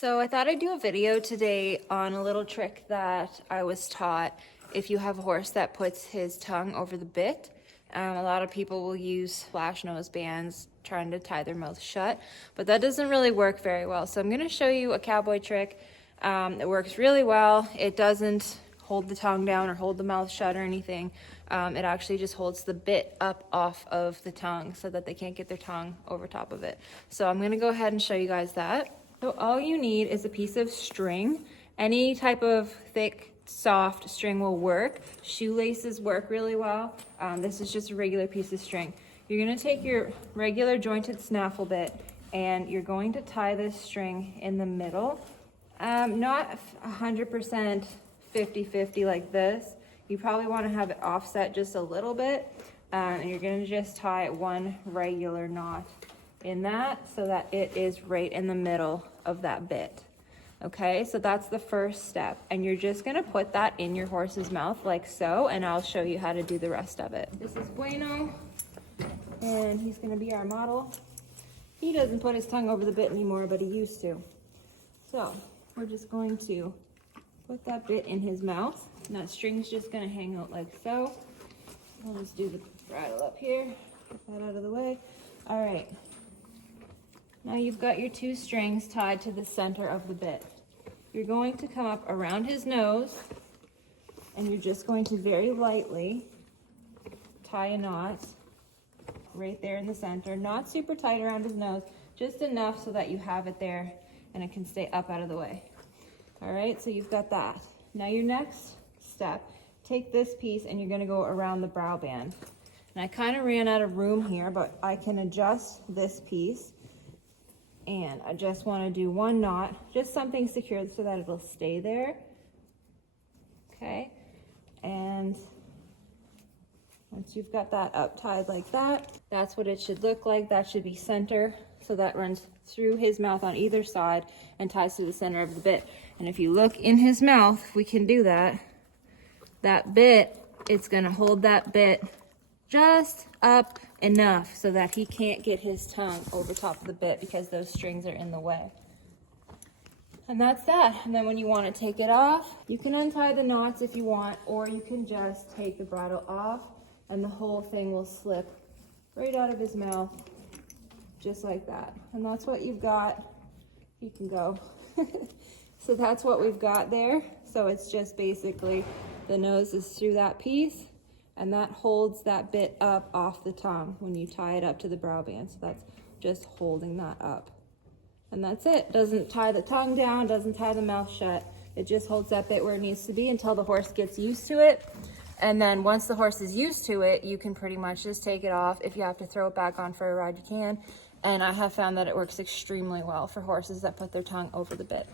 So I thought I'd do a video today on a little trick that I was taught if you have a horse that puts his tongue over the bit. A lot of people will use flash nose bands trying to tie their mouth shut, but that doesn't really work very well. So I'm going to show you a cowboy trick. It works really well. It doesn't hold the tongue down or hold the mouth shut or anything. It actually just holds the bit up off of the tongue so that they can't get their tongue over top of it. So I'm going to go ahead and show you guys that. So all you need is a piece of string. Any type of thick, soft string will work. Shoelaces work really well. This is just a regular piece of string. You're gonna take your regular jointed snaffle bit and you're going to tie this string in the middle. Not 100% 50-50 like this. You probably wanna have it offset just a little bit. And you're gonna just tie one regular knot in that so that it is right in the middle of that bit. Okay, so that's the first step, and you're just gonna put that in your horse's mouth like so, and I'll show you how to do the rest of it. This is Bueno, and he's gonna be our model. He doesn't put his tongue over the bit anymore, but he used to. So we're just going to put that bit in his mouth, and that string's just gonna hang out like so. I'll just do the bridle up here, get that out of the way. All right. Now you've got your two strings tied to the center of the bit. You're going to come up around his nose and you're just going to very lightly tie a knot right there in the center. Not super tight around his nose, just enough so that you have it there and it can stay up out of the way. All right, so you've got that. Now your next step, take this piece and you're gonna go around the brow band. And I kind of ran out of room here, but I can adjust this piece. And I just want to do one knot, just something secure so that it'll stay there. Okay, and once you've got that up tied like that, that's what it should look like. That should be center. So that runs through his mouth on either side and ties to the center of the bit. And if you look in his mouth, if we can do that, that bit, it's going to hold that bit just up enough so that he can't get his tongue over top of the bit because those strings are in the way. And that's that. And then when you want to take it off, you can untie the knots if you want, or you can just take the bridle off and the whole thing will slip right out of his mouth, just like that. And that's what you've got. You can go. So that's what we've got there. So it's just basically the nose is through that piece, and that holds that bit up off the tongue when you tie it up to the brow band. So that's just holding that up. And that's it. Doesn't tie the tongue down, doesn't tie the mouth shut. It just holds that bit where it needs to be until the horse gets used to it. And then once the horse is used to it, you can pretty much just take it off. If you have to throw it back on for a ride, you can. And I have found that it works extremely well for horses that put their tongue over the bit.